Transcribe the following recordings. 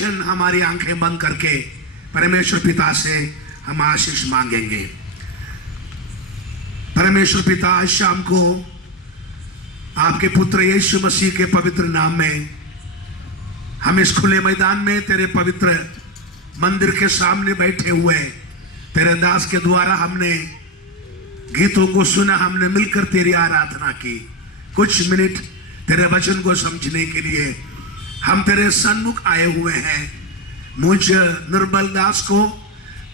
क्षण हमारी आंखें बंद करके परमेश्वर पिता से हम आशीष मांगेंगे। परमेश्वर पिता, आज शाम को आपके पुत्र यीशु मसीह के पवित्र नाम में हम इस खुले मैदान में तेरे पवित्र मंदिर के सामने बैठे हुए तेरे दास के द्वारा हमने गीतों को सुना, हमने मिलकर तेरी आराधना की। कुछ मिनट तेरे वचन को समझने के लिए हम तेरे सन्मुख आए हुए हैं। मुझ निर्बल दास को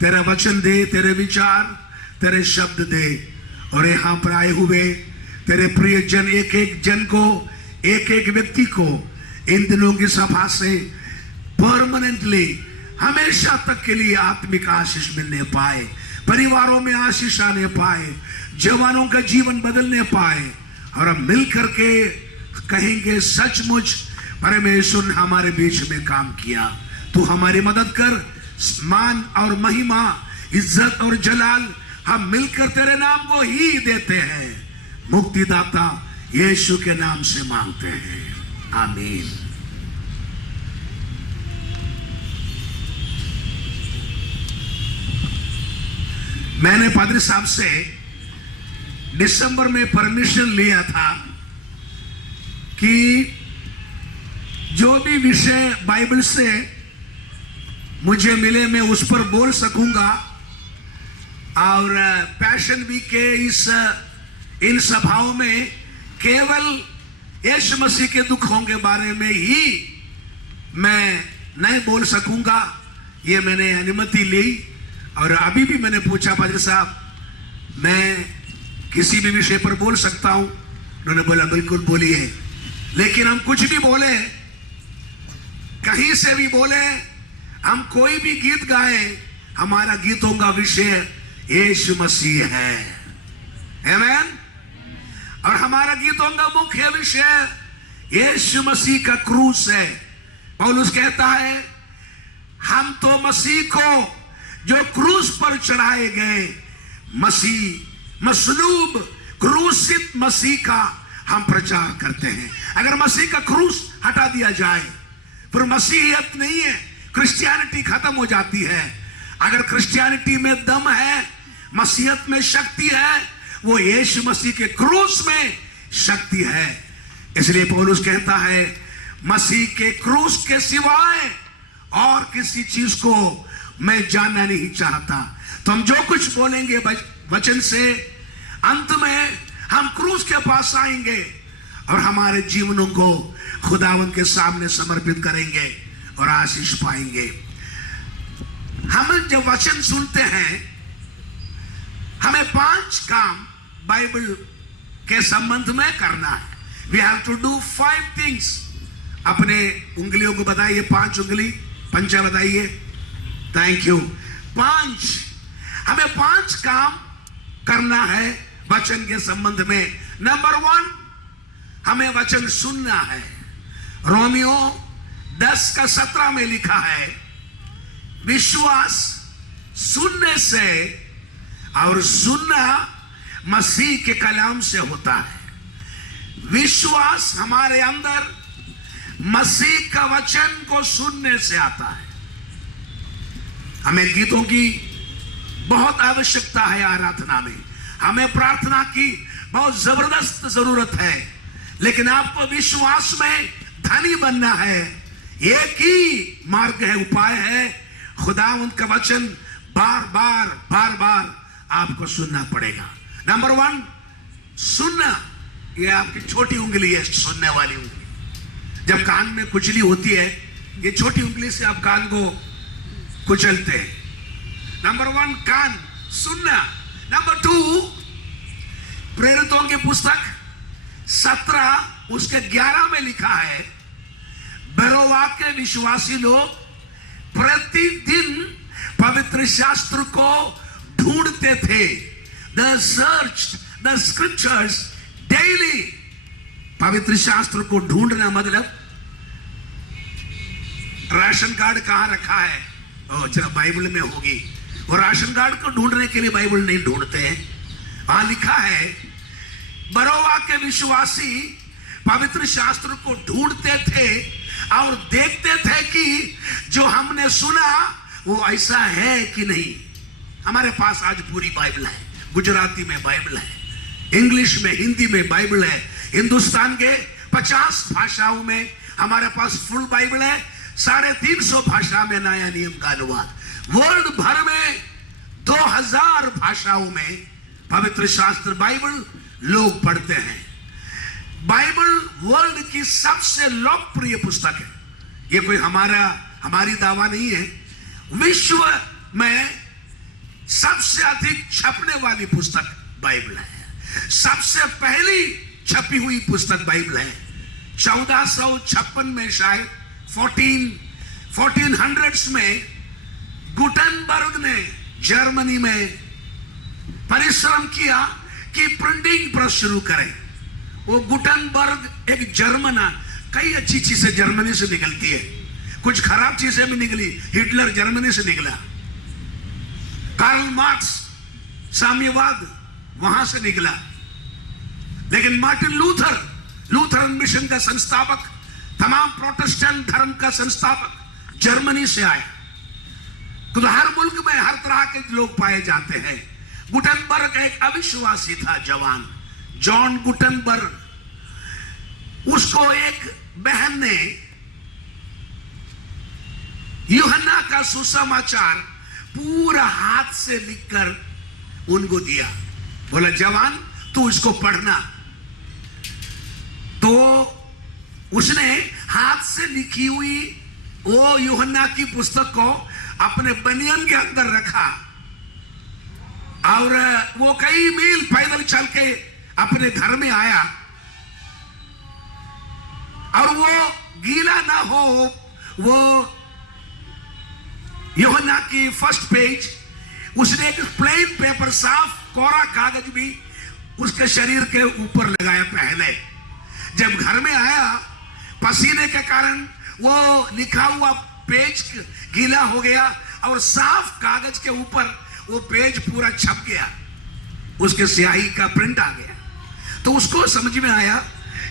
तेरा वचन दे, तेरे विचार, तेरे शब्द दे। और यहाँ पर आए हुए तेरे प्रिय जन, एक एक जन को, एक एक व्यक्ति को इन दिनों की सभा से परमानेंटली हमेशा तक के लिए आत्मिक आशीष मिलने पाए, परिवारों में आशीष आने पाए, जवानों का जीवन बदलने पाए। और हम मिल करके कहेंगे, सचमुच परमेश्वर ने हमारे बीच में काम किया। तू हमारी मदद कर। मान और महिमा, इज्जत और जलाल हम मिलकर तेरे नाम को ही देते हैं। मुक्तिदाता यीशु के नाम से मांगते हैं, आमीन। मैंने पादरी साहब से दिसंबर में परमिशन लिया था कि जो भी विषय बाइबल से मुझे मिले मैं उस पर बोल सकूंगा। और पैशन वीक के इन सभाओं में केवल यीशु मसीह के दुखों के बारे में ही मैं नहीं बोल सकूंगा। ये मैंने अनुमति ली। और अभी भी मैंने पूछा, पादरी साहब मैं किसी भी विषय पर बोल सकता हूं? उन्होंने बोला बिल्कुल बोलिए। लेकिन हम कुछ भी बोले, कहीं से भी बोले, हम कोई भी गीत गाए, हमारा गीतों का विषय यीशु मसीह है, आमीन। और हमारा गीतों का मुख्य विषय यीशु मसीह का क्रूस है। पौलुस कहता है, हम तो मसीह को जो क्रूस पर चढ़ाए गए, मसीह मसलूब क्रूसित मसीह का हम प्रचार करते हैं। अगर मसीह का क्रूस हटा दिया जाए फिर मसीहियत नहीं है, क्रिश्चियनिटी खत्म हो जाती है। अगर क्रिश्चियनिटी में दम है, मसीहत में शक्ति है, वो यीशु मसीह के क्रूस में शक्ति है। इसलिए पौलुस कहता है, मसीह के क्रूस के सिवाय और किसी चीज को मैं जानना नहीं चाहता। तो हम जो कुछ बोलेंगे वचन से, अंत में हम क्रूस के पास आएंगे और हमारे जीवनों को खुदावंद के सामने समर्पित करेंगे और आशीष पाएंगे। हम जब वचन सुनते हैं, हमें 5 काम बाइबल के संबंध में करना है। We have to do 5 things. अपने उंगलियों को बताइए, 5 उंगली, पंचा बताइए। Thank you. 5, हमें 5 काम करना है वचन के संबंध में। नंबर 1, हमें वचन सुनना है। रोमियो 10:17 में लिखा है, विश्वास सुनने से और सुनना मसीह के कलाम से होता है। विश्वास हमारे अंदर मसीह का वचन को सुनने से आता है। हमें गीतों की बहुत आवश्यकता है आराधना में, हमें प्रार्थना की बहुत जबरदस्त जरूरत है। लेकिन आपको विश्वास में धनी बनना है। एक ही मार्ग है, उपाय है, खुदावंद का वचन बार बार आपको सुनना पड़ेगा। नंबर 1, सुनना। ये आपकी छोटी उंगली है, सुनने वाली उंगली। जब कान में खुजली होती है, ये छोटी उंगली से आप कान को कुचलते हैं। नंबर 1 कान, सुनना। नंबर 2, प्रेरितों की पुस्तक 17 उसके 11 में लिखा है, बेरोवा के विश्वासी लोग प्रतिदिन पवित्र शास्त्र को ढूंढते थे। They searched the scriptures daily। पवित्र शास्त्र को ढूंढना मतलब राशन कार्ड कहां रखा है, चलो बाइबल में होगी। वो राशन कार्ड को ढूंढने के लिए बाइबल नहीं ढूंढते हैं। वहां लिखा है, बरोवा के विश्वासी पवित्र शास्त्र को ढूंढते थे और देखते थे कि जो हमने सुना वो ऐसा है कि नहीं। हमारे पास आज पूरी बाइबल है, गुजराती में बाइबल है, इंग्लिश में, हिंदी में बाइबल है, हिंदुस्तान के 50 भाषाओं में हमारे पास फुल बाइबल है, 350 भाषा में नया नियम का अनुवाद, वर्ल्ड भर में 2000 भाषाओं में पवित्र शास्त्र बाइबल लोग पढ़ते हैं। बाइबल वर्ल्ड की सबसे लोकप्रिय पुस्तक है। ये कोई हमारी दावा नहीं है। विश्व में सबसे अधिक छपने वाली पुस्तक बाइबल है। सबसे पहली छपी हुई पुस्तक बाइबल है। 1456 में शायद 1400s में गुटेनबर्ग ने जर्मनी में परिश्रम किया कि प्रिंटिंग प्रेस शुरू करें। वो गुटेनबर्ग एक जर्मन, कई अच्छी चीजें जर्मनी से निकलती है, कुछ खराब चीजें भी निकली। हिटलर जर्मनी से निकला, कार्ल मार्क्स साम्यवाद वहां से निकला, लेकिन मार्टिन लूथरन मिशन का संस्थापक, तमाम प्रोटेस्टेंट धर्म का संस्थापक जर्मनी से आया। तो हर मुल्क में हर तरह के लोग पाए जाते हैं। गुटेनबर्ग एक अविश्वासी था, जवान जॉन गुटेनबर्ग। उसको एक बहन ने यूहन्ना का सुसमाचार पूरा हाथ से लिखकर उनको दिया। बोला, जवान तू इसको पढ़ना। तो उसने हाथ से लिखी हुई वो यूहन्ना की पुस्तक को अपने बनियान के अंदर रखा और वो कई मील पैदल चल के अपने घर में आया। और वो गीला ना हो, वो यूहन्ना की फर्स्ट पेज उसने एक प्लेन पेपर, साफ कोरा कागज भी उसके शरीर के ऊपर लगाया पहले। जब घर में आया, पसीने के कारण वो लिखा हुआ पेज गीला हो गया और साफ कागज के ऊपर वो पेज पूरा छप गया, उसके स्याही का प्रिंट आ गया। तो उसको समझ में आया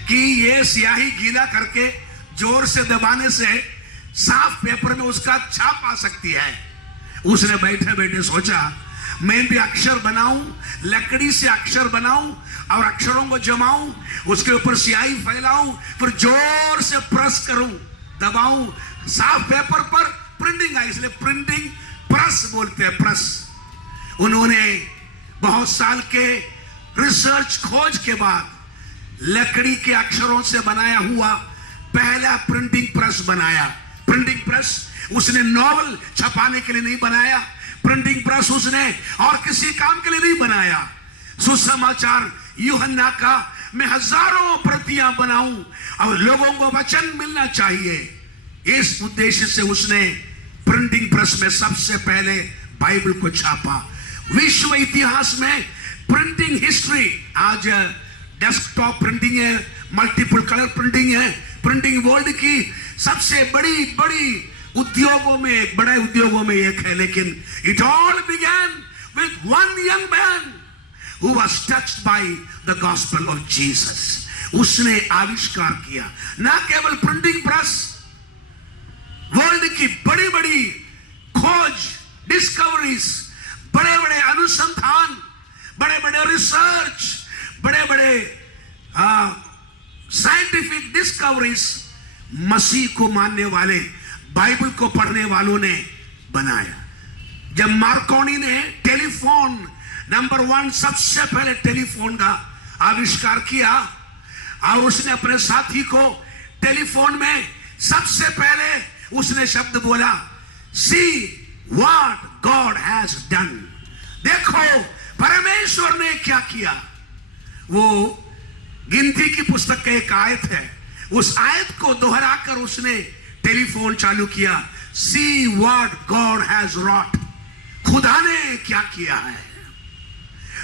कि ये स्याही गीला करके जोर से दबाने से साफ पेपर में उसका छाप आ सकती है। उसने बैठे बैठे सोचा, मैं भी अक्षर बनाऊं, लकड़ी से अक्षर बनाऊं और अक्षरों को जमाऊं, उसके ऊपर स्याही फैलाऊं, फिर जोर से प्रेस करूं, दबाऊं, साफ पेपर पर प्रिंटिंग आई, इसलिए प्रिंटिंग प्रेस बोलते हैं, प्रेस। उन्होंने बहुत साल के रिसर्च खोज के बाद लकड़ी के अक्षरों से बनाया हुआ पहला प्रिंटिंग प्रेस बनाया। प्रिंटिंग प्रेस उसने नॉवल छपाने के लिए नहीं बनाया, प्रिंटिंग प्रेस उसने और किसी काम के लिए नहीं बनाया। सुसमाचार यूहन्ना का मैं हजारों प्रतियां बनाऊं और लोगों को वचन मिलना चाहिए, इस उद्देश्य से उसने प्रिंटिंग प्रेस में सबसे पहले बाइबल को छापा। विश्व इतिहास में प्रिंटिंग हिस्ट्री, आज डेस्कटॉप प्रिंटिंग है, मल्टीपल कलर प्रिंटिंग है, प्रिंटिंग वर्ल्ड की सबसे बड़ी उद्योगों में, बड़े उद्योगों में एक है। लेकिन it all began with one young man who was touched by the gospel of Jesus। उसने आविष्कार किया ना केवल प्रिंटिंग प्रेस, वर्ल्ड की बड़ी बड़ी खोज, डिस्कवरीज, बड़े बड़े अनुसंधान, बड़े बड़े रिसर्च, बड़े बड़े साइंटिफिक डिस्कवरीज मसीह को मानने वाले, बाइबल को पढ़ने वालों ने बनाया। जब मार्कोनी ने टेलीफोन नंबर 1 सबसे पहले टेलीफोन का आविष्कार किया और उसने अपने साथी को टेलीफोन में सबसे पहले उसने शब्द बोला, सी व्हाट गॉड हैज डन। देखो परमेश्वर ने क्या किया। वो गिनती की पुस्तक का एक आयत है, उस आयत को दोहराकर उसने टेलीफोन चालू किया, see what God has wrote. खुदा ने क्या किया है।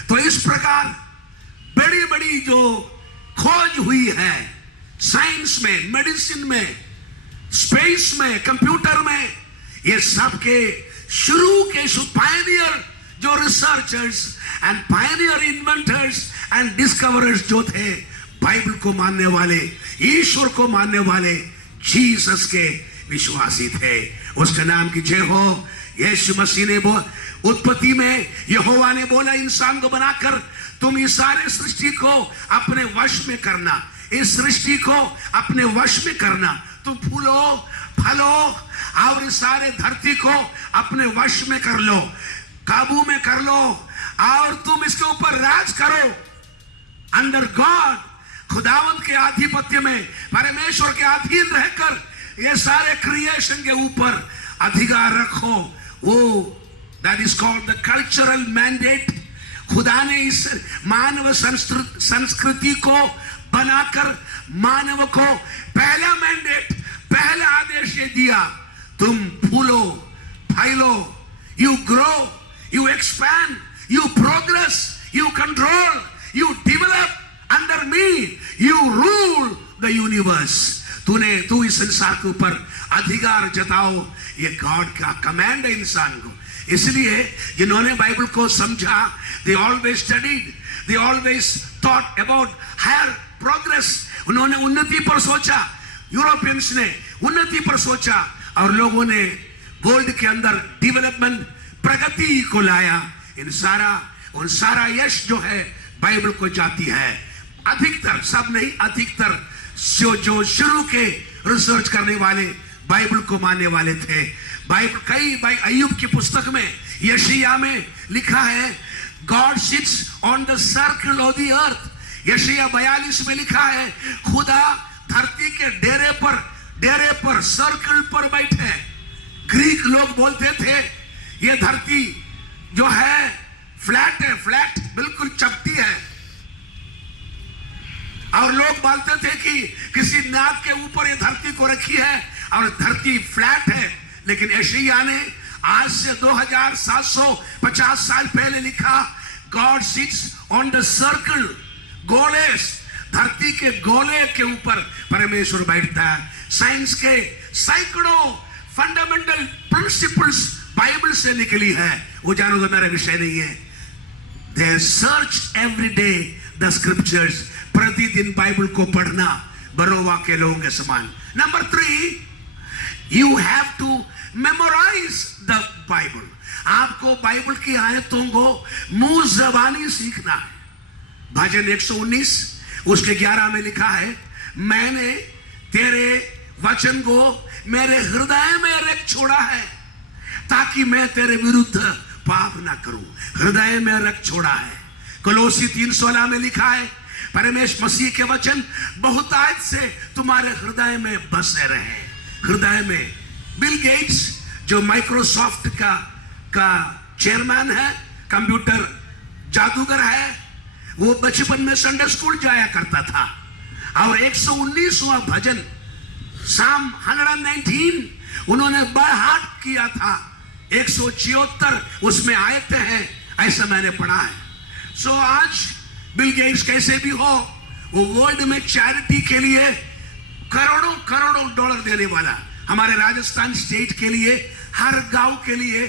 तो इस प्रकार बड़ी बड़ी जो खोज हुई है साइंस में, मेडिसिन में, स्पेस में, कंप्यूटर में, ये सब के शुरू के पायनियर जो researchers and Pioneer inventors and discoverers जो थे, बाइबल को मानने वाले, ईश्वर को मानने वाले, जीसस के, विश्वासी थे। उसका नाम की जय हो। यीशु मसीह ने उत्पत्ति में यहोवा ने बोला इंसान को बनाकर तुम इस सारे सृष्टि को अपने वश में करना, इस सृष्टि को अपने वश में करना, तुम फूलो फलो और इस सारे धरती को अपने वश में कर लो, काबू में कर लो और तुम इसके ऊपर राज करो। अंडर गॉड, खुदावंत के आधिपत्य में, परमेश्वर के अधीन रहकर ये सारे क्रिएशन के ऊपर अधिकार रखो। वो that is called the cultural mandate. खुदा ने इस मानव संस्कृति को बनाकर मानव को पहला मैंडेट, पहला आदेश ये दिया, तुम फूलो फैलो, you grow, you expand, you progress, you control, you develop under me, you rule the universe. तू इस संसार के ऊपर अधिकार जताओ, ये गॉड का कमांड है इंसान को। इसलिए जिन्होंने बाइबल को समझा, they always studied, they always thought about higher progress. उन्होंने उन्नति पर सोचा, यूरोपियंस ने उन्नति पर सोचा और लोगों ने वर्ल्ड के अंदर डेवलपमेंट, प्रगति को लाया। उन सारा यश जो है बाइबल को जाती है। अधिकतर, सब नहीं, अधिकतर जो शुरू के रिसर्च करने वाले बाइबल को मानने वाले थे। बाइबल अय्यूब की पुस्तक में, यशायाह में लिखा है God sits on the circle of the earth. यशायाह 42 में लिखा है खुदा धरती के डेरे पर सर्कल पर बैठे। ग्रीक लोग बोलते थे ये धरती जो है फ्लैट है, फ्लैट बिल्कुल चपटी है, और लोग बोलते थे कि किसी नाव के ऊपर ये धरती को रखी है और धरती फ्लैट है। लेकिन यशायाह ने आज से 2750 साल पहले लिखा God sits on the circle, गोले, धरती के गोले के ऊपर परमेश्वर बैठता है। साइंस के सैकड़ों फंडामेंटल प्रिंसिपल्स बाइबल से निकली है, वो जानो तो मेरा विषय नहीं है। They search every day the scriptures, प्रतिदिन बाइबल को पढ़ना बरोवा के लोगों के समान। Number 3, you have to memorize the Bible. आपको बाइबल की आयतों को मुंह जबानी सीखना है। भजन 119 उसके 11 में लिखा है मैंने तेरे वचन को मेरे हृदय में रख छोड़ा है ताकि मैं तेरे विरुद्ध पाप ना करूं। हृदय में रख छोड़ा है। कोलोसी 3:16 में लिखा है परमेश्वर मसीह के वचन बहुतायत से तुम्हारे हृदय में बसे रहे। हृदय में। बिल गेट्स जो माइक्रोसॉफ्ट का चेयरमैन है, कंप्यूटर जादूगर है, वो बचपन में संडे स्कूल जाया करता था और 119वां भजन साम 119 उन्होंने बायहार्ट किया था। 176 उसमें आयतें हैं, ऐसा मैंने पढ़ा है। सो आज बिल गेट्स कैसे भी हो, वो वर्ल्ड में चैरिटी के लिए करोड़ों करोड़ों डॉलर देने वाला। हमारे राजस्थान स्टेट के लिए, हर गांव के लिए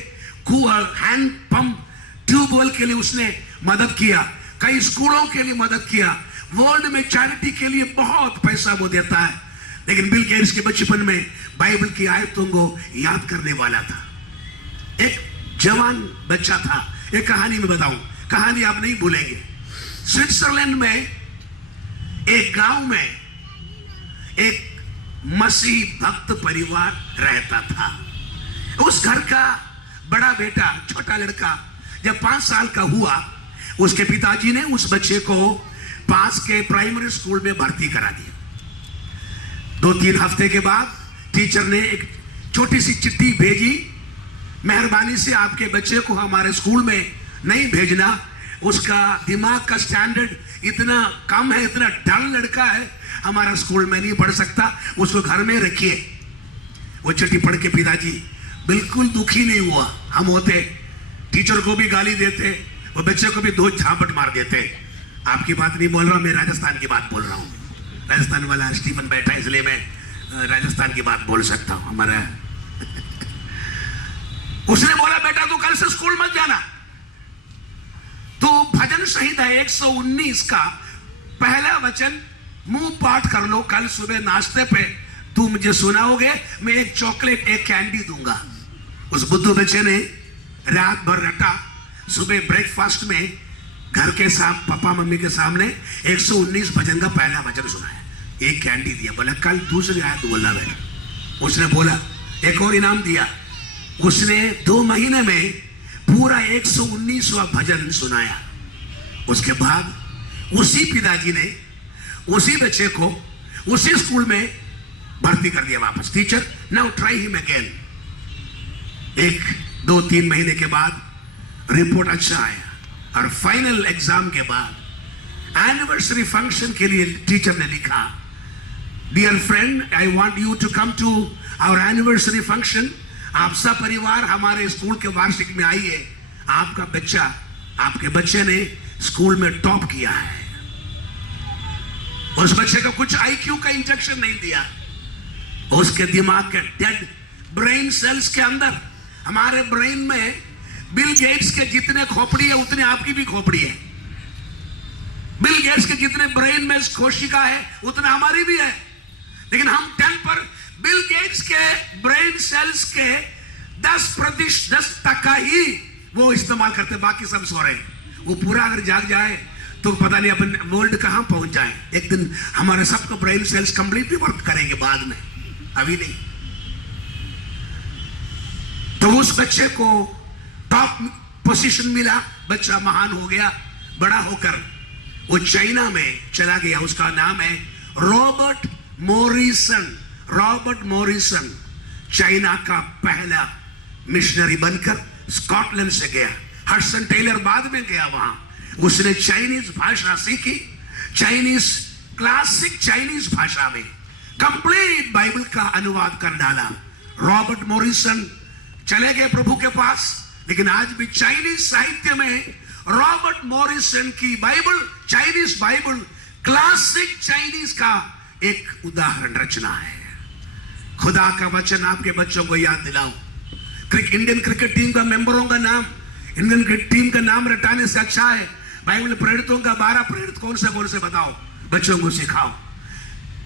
हैंड पंप, ट्यूबवेल के लिए उसने मदद किया, कई स्कूलों के लिए मदद किया। वर्ल्ड में चैरिटी के लिए बहुत पैसा वो देता है। लेकिन बिल गेट्स के बचपन में बाइबल की आयतों को याद करने वाला था। एक जवान बच्चा था। एक कहानी में बताऊं, कहानी आप नहीं भूलेंगे। स्विट्जरलैंड में एक गांव में एक मसीह भक्त परिवार रहता था। उस घर का बड़ा बेटा, छोटा लड़का जब 5 साल का हुआ, उसके पिताजी ने उस बच्चे को पास के प्राइमरी स्कूल में भर्ती करा दिया। 2-3 हफ्ते के बाद टीचर ने एक छोटी सी चिट्ठी भेजी, मेहरबानी से आपके बच्चे को हमारे स्कूल में नहीं भेजना, उसका दिमाग का स्टैंडर्ड इतना कम है, इतना डल लड़का है, हमारा स्कूल में नहीं पढ़ सकता, उसको घर में रखिए। वो चिट्ठी पढ़ के पिताजी बिल्कुल दुखी नहीं हुआ। हम होते टीचर को भी गाली देते, वो बच्चे को भी 2 झापट मार देते। आपकी बात नहीं बोल रहा, मैं राजस्थान की बात बोल रहा हूँ। राजस्थान वाला स्टीफन बैठा, इसलिए मैं राजस्थान की बात बोल सकता हूँ। हमारा उसने बोला बेटा तू कल से स्कूल मत जाना। तो भजन संहिता 119 का पहला वचन मुंह पाठ कर लो, कल सुबह नाश्ते पे तू मुझे सुनाओगे, मैं एक चॉकलेट एक कैंडी दूंगा। उस बुद्धू बच्चे ने रात भर रटा, सुबह ब्रेकफास्ट में घर के साथ पापा मम्मी के सामने 119 भजन का पहला भजन सुनाया, एक कैंडी दिया। बोला कल दूसरी आयत बोलना बेटा। उसने बोला एक और इनाम दिया। उसने 2 महीने में पूरा 119वां भजन सुनाया। उसके बाद उसी पिताजी ने उसी बच्चे को उसी स्कूल में भर्ती कर दिया वापस। Teacher now try him again. 1-2-3 महीने के बाद रिपोर्ट अच्छा आया और फाइनल एग्जाम के बाद एनिवर्सरी फंक्शन के लिए टीचर ने लिखा, dear friend I want you to come to our anniversary function. आप सब परिवार हमारे स्कूल के वार्षिक में आइए। आपका बच्चा, आपके बच्चे ने स्कूल में टॉप किया है। उस बच्चे को कुछ आईक्यू का इंजेक्शन नहीं दिया। उसके दिमाग के डेड ब्रेन सेल्स के अंदर, हमारे ब्रेन में बिल गेट्स के जितने खोपड़ी है उतने आपकी भी खोपड़ी है। बिल गेट्स के जितने ब्रेन में कोशिका है उतना हमारी भी है। लेकिन हम 10 पर बिल गेट्स के ब्रेन सेल्स के 10% ही वो इस्तेमाल करते, बाकी सब सो रहे हैं। वो पूरा अगर जाग जाए तो पता नहीं अपन वर्ल्ड कहां पहुंच जाए। एक दिन हमारे सबको ब्रेन सेल्स कंप्लीटली वर्क करेंगे, बाद में, अभी नहीं। तो उस बच्चे को टॉप पोजीशन मिला, बच्चा महान हो गया। बड़ा होकर वो चाइना में चला गया। उसका नाम है Robert Morrison. Robert Morrison China का पहला मिशनरी बनकर स्कॉटलैंड से गया। हडसन टेलर बाद में गया वहां। उसने चाइनीज भाषा सीखी। चाइनीज, क्लासिक चाइनीज भाषा में कंप्लीट बाइबल का अनुवाद कर डाला। रॉबर्ट मॉरिसन चले गए प्रभु के पास, लेकिन आज भी चाइनीज साहित्य में रॉबर्ट मॉरिसन की Bible, Chinese Bible, classic Chinese का एक उदाहरण रचना है। खुदा का वचन आपके बच्चों को याद दिलाओ। इंडियन क्रिकेट टीम का मेंबरों का नाम, इंडियन क्रिकेट टीम का नाम रटाने से अच्छा है बाइबल प्रेरितों का 12 प्रेरित कौन से बताओ, बच्चों को सिखाओ।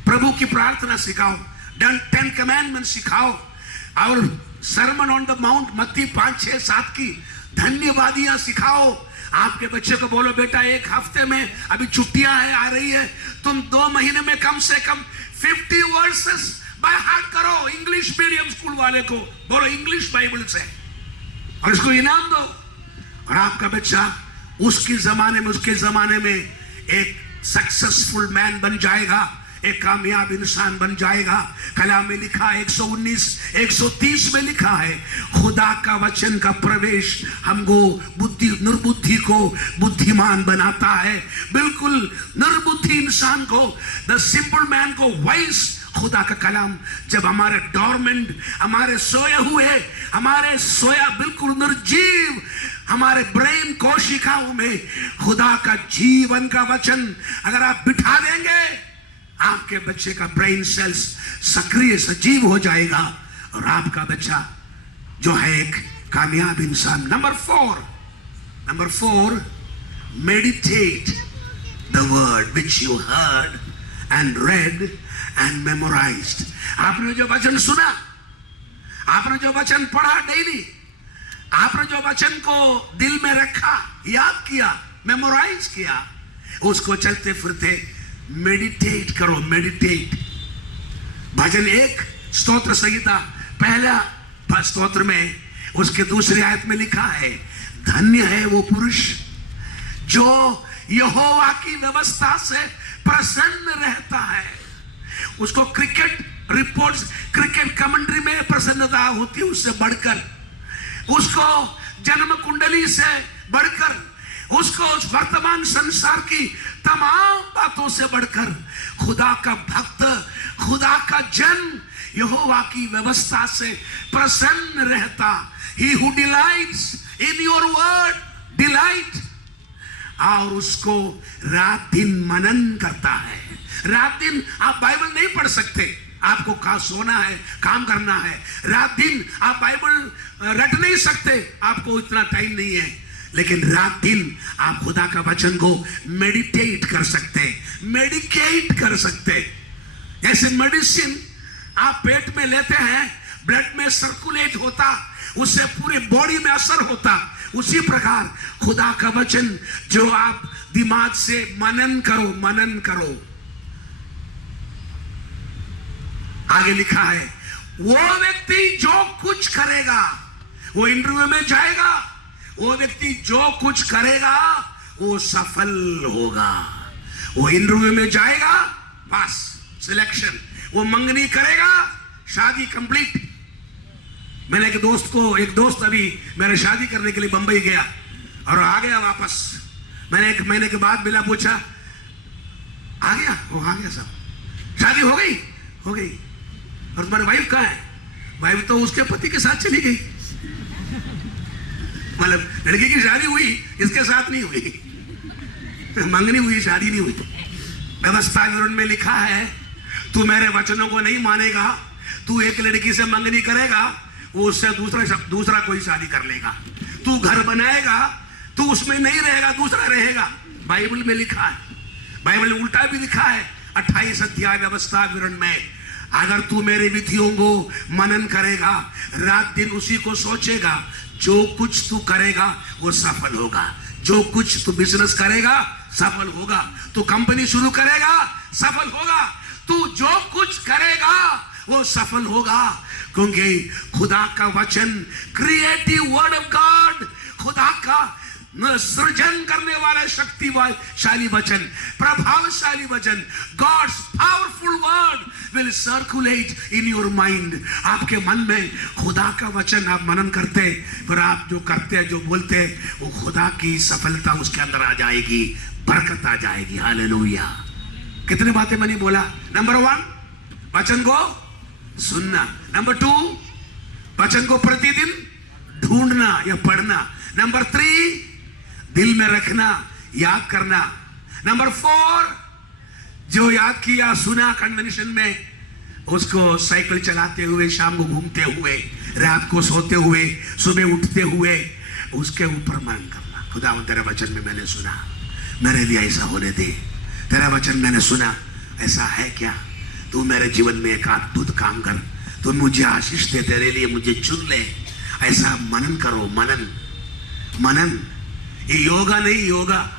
प्रभु की प्रार्थना सिखाओ, 10 कमांडमेंट सिखाओ, और सरमन ऑन द माउंट मत्ती 5, 6, 7 की धन्यवादियां सिखाओ। आपके बच्चे को बोलो बेटा एक हफ्ते में, अभी छुट्टियां है आ रही है, तुम 2 महीने में कम से कम 50 वर्सेस बाय हार्ट करो। इंग्लिश मीडियम स्कूल वाले को बोलो इंग्लिश बाइबल से, और इसको इनाम दो। और आपका बच्चा उसके जमाने में एक सक्सेसफुल मैन बन जाएगा, एक कामयाब इंसान बन जाएगा। कलाम में लिखा 130 में लिखा है, खुदा का वचन का प्रवेश हमको निर्बुद्धि को बुद्धिमान बनाता है। बिल्कुल निर्बुद्धि इंसान को, द सिंपल मैन को वाइस। खुदा का कलाम जब हमारे डॉर्मेंट, हमारे सोया बिल्कुल निर्जीव हमारे ब्रेन कोशिकाओं में खुदा का जीवन का वचन अगर आप बिठा देंगे, आपके बच्चे का ब्रेन सेल्स सक्रिय सजीव हो जाएगा और आपका बच्चा जो है एक कामयाब इंसान। Number 4 meditate the word which you heard and red and memorised. आपने जो वचन सुना, आपने जो वचन पढ़ा डेली, आपने जो वचन को दिल में रखा, याद किया, मेमोराइज किया, उसको चलते फिरते मेडिटेट करो। मेडिटेट। भजन 1 स्तोत्र संहिता पहला स्तोत्र में उसके दूसरी आयत में लिखा है, धन्य है वो पुरुष जो यहोवा की व्यवस्था से प्रसन्न रहता है। उसको क्रिकेट रिपोर्ट्स, क्रिकेट कमेंट्री में प्रसन्नता होती है, उससे बढ़कर, उसको जन्म कुंडली से बढ़कर, उसको वर्तमान संसार की तमाम बातों से बढ़कर खुदा का भक्त, खुदा का जन यहोवा की व्यवस्था से प्रसन्न रहता। He who delights in your word, delight, और उसको रात दिन मनन करता है। रात दिन आप बाइबल नहीं पढ़ सकते, आपको कहाँ सोना है, काम करना है। रात दिन आप बाइबल रट नहीं सकते, आपको इतना टाइम नहीं है। लेकिन रात दिन आप खुदा का वचन को मेडिटेट कर सकते, मेडिकेट कर सकते। जैसे मेडिसिन आप पेट में लेते हैं, ब्लड में सर्कुलेट होता, उससे पूरी बॉडी में असर होता। उसी प्रकार खुदा का वचन जो आप दिमाग से मनन करो। आगे लिखा है, वो व्यक्ति जो कुछ करेगा, वो इंटरव्यू में जाएगा, वो व्यक्ति जो कुछ करेगा वो सफल होगा। वो इंटरव्यू में जाएगा, पास, सिलेक्शन। वो मंगनी करेगा, शादी कंप्लीट। मैंने एक दोस्त अभी मेरे शादी करने के लिए बंबई गया और आ गया वापस। मैंने 1 महीने के बाद मिला, पूछा आ गया? वो आ गया सब, शादी हो गई। और तुम्हारी वाइफ कहाँ है? वाइफ तो उसके पति के साथ चली गई। मतलब लड़की की शादी हुई, इसके साथ नहीं हुई, मंगनी हुई, शादी नहीं हुई। व्यवस्था विवरण में लिखा है, तू मेरे वचनों को नहीं मानेगा, तू एक लड़की से मंगनी करेगा, वो उससे दूसरा कोई शादी कर लेगा। तू घर बनाएगा, तू उसमें नहीं रहेगा, दूसरा रहेगा। बाइबल में लिखा है, बाइबल में उल्टा भी लिखा है 28 अध्याय व्यवस्था विवरण में, अगर तू मेरे विधियों को मनन करेगा, रात दिन उसी को सोचेगा, जो कुछ तू करेगा वो सफल होगा। जो कुछ तू बिजनेस करेगा सफल होगा, तू कंपनी शुरू करेगा सफल होगा, तू जो कुछ करेगा वो सफल होगा। क्योंकि खुदा का वचन, क्रिएटिव वर्ड ऑफ गॉड, खुदा का सृजन करने वाला शक्तिशाली वचन, प्रभावशाली वचन, God's powerful word will circulate in your mind. आपके मन में खुदा का वचन आप मनन करते, फिर आप जो करते हैं, जो बोलते हैं, वो खुदा की सफलता उसके अंदर आ जाएगी, बरकत आ जाएगी। हालेलुया। कितने बातें मैंने बोला? नंबर 1, वचन को सुनना। नंबर 2, वचन को प्रतिदिन ढूंढना या पढ़ना। नंबर 3, दिल में रखना, याद करना। नंबर 4, जो याद किया, सुना कन्वेंशन में, उसको साइकिल चलाते हुए, शाम को घूमते हुए, रात को सोते हुए, सुबह उठते हुए, उसके ऊपर मनन करना। खुदा, तेरे वचन में मैंने सुना, मेरे लिए ऐसा होने दे। तेरा वचन मैंने सुना, ऐसा है क्या? तू मेरे जीवन में एक अद्भुत काम कर, तू मुझे आशीष दे, तेरे लिए मुझे चुन ले। ऐसा मनन करो, मनन। ये योगा नहीं, योगा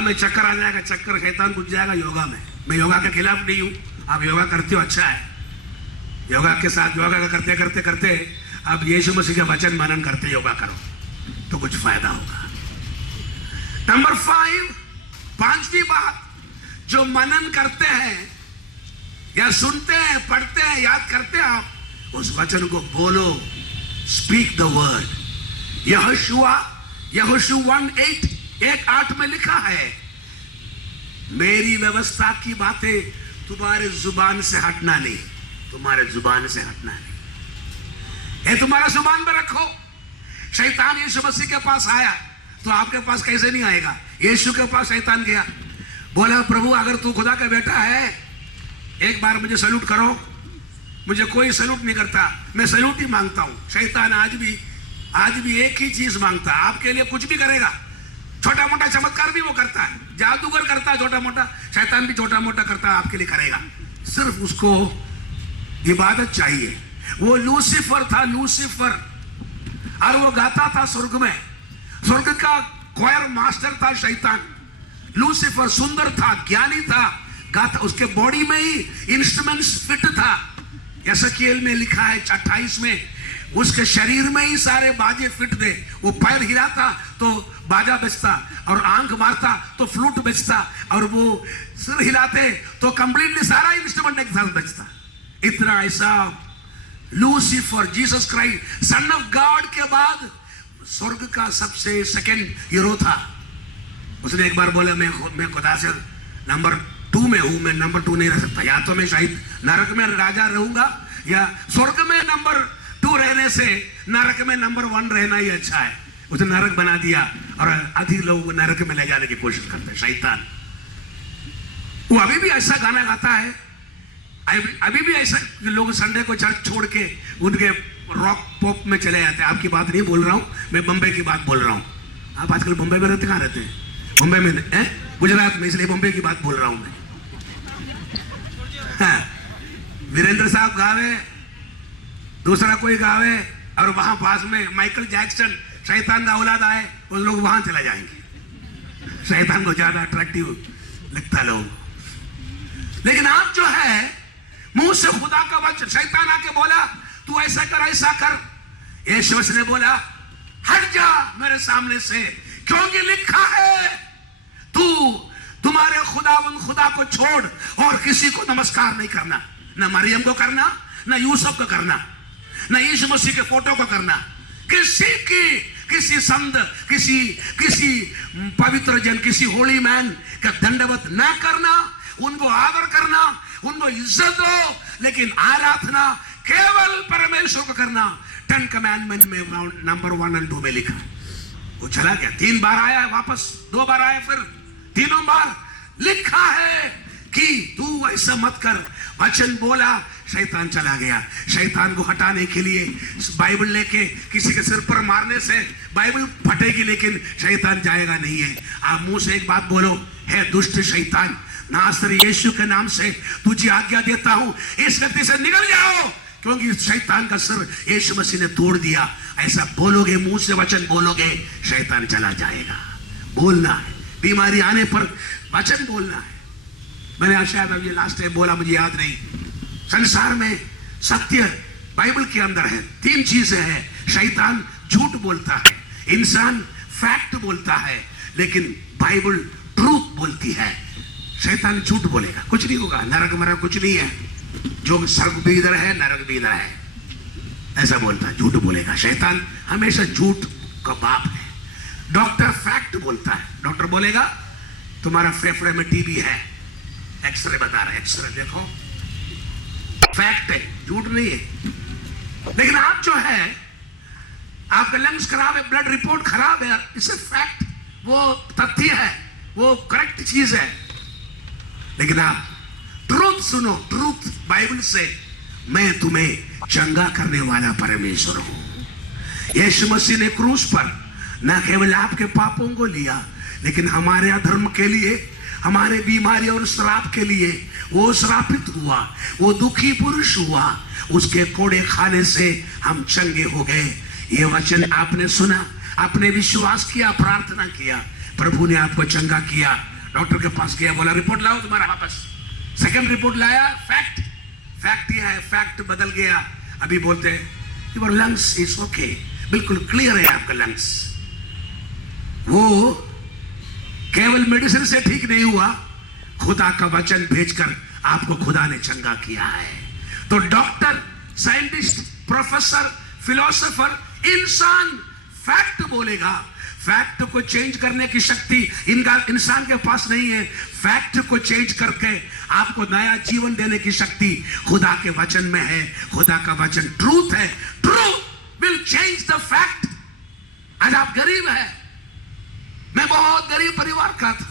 में चक्कर आ जाएगा, चक्कर शैतान घुस जाएगा योगा में। मैं योगा के खिलाफ नहीं हूं, आप योगा करते हो, अच्छा है। योगा के साथ योगा करते करते आप यीशु मसीह का वचन मनन करते योगा करो तो कुछ फायदा होगा। नंबर 5, 5वीं बात, जो मनन करते हैं या सुनते हैं, पढ़ते हैं, याद करते हैं, आप उस वचन को बोलो, स्पीक द वर्ड। यहोशुआ 1:8 में लिखा है, मेरी व्यवस्था की बातें तुम्हारे जुबान से हटना नहीं, तुम्हारे जुबान से हटना नहीं, ये तुम्हारा जुबान पर रखो। शैतान यीशु मसीह के पास आया तो आपके पास कैसे नहीं आएगा? यीशु के पास शैतान गया, बोला, प्रभु अगर तू खुदा का बेटा है, एक बार मुझे सैल्यूट करो। मुझे कोई सैल्यूट नहीं करता, मैं सैल्यूट ही मांगता हूं। शैतान आज भी एक ही चीज मांगता, आपके लिए कुछ भी करेगा। छोटा मोटा चमत्कार भी वो करता है, जादूगर करता है छोटा मोटा, शैतान भी छोटा मोटा करता है, आपके लिए करेगा। सिर्फ उसको इबादत चाहिए। वो लूसीफर था, और वो गाता था स्वर्ग में, स्वर्ग का क्वायर मास्टर था शैतान। लूसीफर सुंदर था, ज्ञानी था, गाता, उसके बॉडी में ही इंस्ट्रूमेंट्स फिट था। यशकेल में लिखा है 28 में, उसके शरीर में ही सारे बाजे फिट थे। वो पैर हिलाता तो बाजा बजता, और आंख मारता तो फ्लूट बजता, और वो सिर हिलाते तो कंप्लीटली सारा इंस्ट्रूमेंट एक साथ बजता। इतना ऐसा Lucifer, Jesus Christ son of God के बाद स्वर्ग का सबसे सेकंड हीरो था। उसने एक बार बोला, मैं खुदा से नंबर 2 में हूं, मैं नंबर 2 नहीं रह सकता। या तो मैं शायद नरक में राजा रहूंगा, या स्वर्ग में नंबर 2 रहने से नरक में नंबर 1 रहना ही अच्छा है। उसे नरक बना दिया, और अधिक लोगों को नरक में ले जाने की कोशिश करते हैं शैतान। वो अभी भी ऐसा गाना गाता है, अभी भी ऐसा लोग संडे को चर्च छोड़ के उनके रॉक पॉप में चले जाते हैं। आपकी बात नहीं बोल रहा हूं, मैं बम्बई की बात बोल रहा हूं। आप आजकल बम्बई में रहते, कहां रहते हैं? मुंबई में है, गुजरात में, इसलिए बम्बई की बात बोल रहा हूं मैं। हाँ, वीरेंद्र साहब गावे, दूसरा कोई गावे, और वहां पास में माइकल जैक्सन शैतान का औलाद आए, वो लोग वहां चला जाएंगे। शैतान को ज्यादा अट्रैक्टिव लगता लोग। लेकिन आप जो है मुंह से खुदा का वचन, शैतान आके बोला तू ऐसा कर ऐसा कर, यीशु ने बोला हट जा मेरे सामने से, क्योंकि लिखा है तू तुम्हारे खुदा को छोड़ और किसी को नमस्कार नहीं करना, न मरियम को करना, न यूसुफ को करना, न यीशु मसीह के फोटो को करना, किसी संत, किसी पवित्र जन, किसी होली मैन का दंडवत न करना, उनको आदर करना, उनको इज्जत दो, लेकिन आराधना केवल परमेश्वर को करना। 10 कमांडमेंट में नंबर 1 और 2 में लिखा। वो चला गया, 3 बार आया वापस, 2 बार आया, फिर तीनों बार लिखा है कि तू ऐसा मत कर। वचन बोला, शैतान चला गया। शैतान को हटाने के लिए बाइबल लेके किसी के सिर पर मारने से बाइबल फटेगी, लेकिन शैतान जाएगा नहीं है। आप मुंह से एक बात बोलो, है दुष्ट शैतान, नासरी यीशु के नाम से तुझे आज्ञा देता हूं, इस व्यक्ति से निकल जाओ, क्योंकि शैतान का सिर यीशु मसीह ने तोड़ दिया। ऐसा बोलोगे, मुंह से वचन बोलोगे, शैतान चला जाएगा। बोलना है, बीमारी आने पर वचन बोलना है। मैंने शायद अब ये लास्ट टाइम बोला, मुझे याद नहीं। संसार में सत्य बाइबल के अंदर है, 3 चीजें हैं। शैतान झूठ बोलता है, इंसान फैक्ट बोलता है, लेकिन बाइबल ट्रूथ बोलती है। शैतान झूठ बोलेगा, कुछ नहीं होगा, नरक मरक कुछ नहीं है, जो स्वर्ग भी इधर है नरक भी इधर है, ऐसा बोलता है, झूठ बोलेगा। शैतान हमेशा झूठ का बाप है। डॉक्टर फैक्ट बोलता है, डॉक्टर बोलेगा तुम्हारा फेफड़े में टीबी है, एक्सरे बता रहा है, एक्सरे देखो, फैक्ट है, झूठ नहीं है। लेकिन आप जो है, आपका लंग्स खराब है, ब्लड रिपोर्ट खराब है, इससे फैक्ट, वो तथ्य है, वो करेक्ट चीज है। लेकिन आप ट्रूथ सुनो, ट्रूथ बाइबल से, मैं तुम्हें चंगा करने वाला परमेश्वर हूं। यीशु मसीह ने क्रूस पर न केवल आपके पापों को लिया, लेकिन हमारे अधर्म के लिए, हमारे बीमारी और श्राप के लिए वो श्रापित हुआ, वो दुखी पुरुष हुआ, उसके कोड़े खाने से हम चंगे हो गए। ये वचन आपने सुना, आपने विश्वास किया, प्रार्थना किया, प्रभु ने आपको चंगा किया। डॉक्टर के पास गया, बोला रिपोर्ट लाओ तुम्हारा वापस, सेकंड रिपोर्ट लाया, फैक्ट यह है, फैक्ट बदल गया। अभी बोलते हैं योर लंग्स इज ओके, बिल्कुल क्लियर है आपका लंग्स। वो केवल मेडिसिन से ठीक नहीं हुआ, खुदा का वचन भेजकर आपको खुदा ने चंगा किया है। तो डॉक्टर, साइंटिस्ट, प्रोफेसर, फिलोसोफर, इंसान फैक्ट बोलेगा, फैक्ट को चेंज करने की शक्ति इनका इंसान के पास नहीं है। फैक्ट को चेंज करके आपको नया जीवन देने की शक्ति खुदा के वचन में है। खुदा का वचन ट्रूथ है, truth will change the fact. आज आप गरीब है, मैं बहुत गरीब परिवार का था,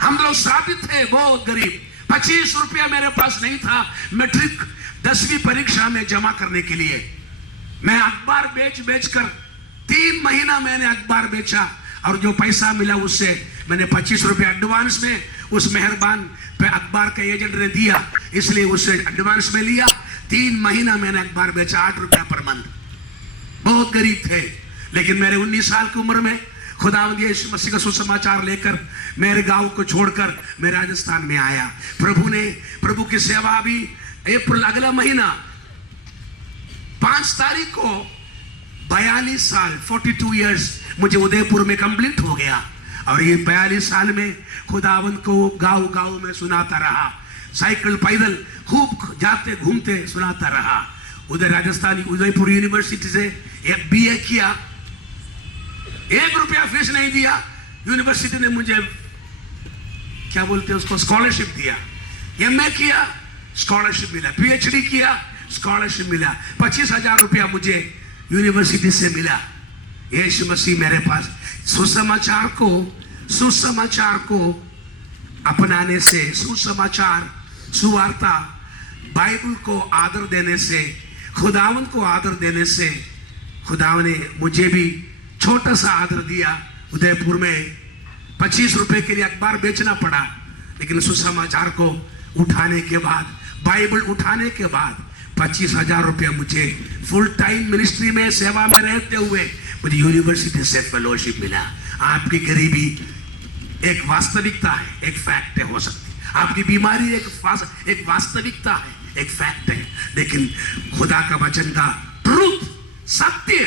हम लोग श्रापित थे, बहुत गरीब। 25 रुपया मेरे पास नहीं था मैट्रिक 10वीं परीक्षा में जमा करने के लिए। मैं अखबार बेच कर 3 महीना मैंने अखबार बेचा, और जो पैसा मिला उससे मैंने 25 रुपया एडवांस में उस मेहरबान पे अखबार के एजेंट ने दिया, इसलिए उससे एडवांस में लिया। 3 महीना मैंने अखबार बेचा, 8 रुपया पर मंथ। बहुत गरीब थे, लेकिन मेरे 19 साल की उम्र में खुदावंद यीशु मसीह का सुसमाचार लेकर मेरे गांव को छोड़कर मैं राजस्थान में आया। प्रभु की सेवा भी अप्रैल, अगला महीना 5 तारीख को 42 साल 42 इयर्स मुझे उदयपुर में कंप्लीट हो गया। और ये 42 साल में खुदावंद को गांव में सुनाता रहा, साइकिल पैदल खूब जाते घूमते सुनाता रहा। उधर राजस्थान उदयपुर यूनिवर्सिटी से BA किया, 1 रुपया फीस नहीं दिया। यूनिवर्सिटी ने मुझे क्या बोलते हैं उसको, स्कॉलरशिप दिया। MA किया, स्कॉलरशिप मिला। PhD किया, स्कॉलरशिप मिला। 25,000 रुपया मुझे यूनिवर्सिटी से मिला। यीशु मसीह मेरे पास सुसमाचार को अपनाने से, सुसमाचार, सुवार्ता, बाइबल को आदर देने से, खुदावंद को आदर देने से खुदावंद ने मुझे भी छोटा सा आदर दिया। उदयपुर में 25 रुपए के लिए अखबार बेचना पड़ा, लेकिन सुसमाचार को उठाने के बाद बाइबल उठाने के बाद 25,000 रुपया मुझे फुल टाइम मिनिस्ट्री में सेवा में रहते हुए मुझे यूनिवर्सिटी से फेलोशिप मिला। आपकी गरीबी एक वास्तविकता है, एक फैक्ट है, हो सकती है। आपकी बीमारी एक वास्तविकता है, एक फैक्ट है, लेकिन खुदा का वचन का ट्रूथ, सत्य,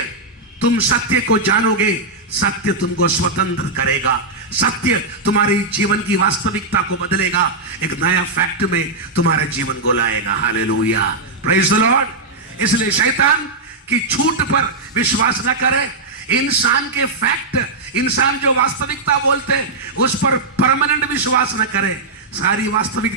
तुम सत्य को जानोगे, सत्य तुमको स्वतंत्र करेगा, सत्य तुम्हारे जीवन की वास्तविकता को बदलेगा, एक नया फैक्ट में तुम्हारे जीवन को लाएगा। Hallelujah, praise the Lord. इसलिए शैतान की झूठ पर विश्वास न करे, इंसान के फैक्ट, इंसान जो वास्तविकता बोलते हैं उस पर परमानेंट विश्वास न करे। सारी वास्तविकता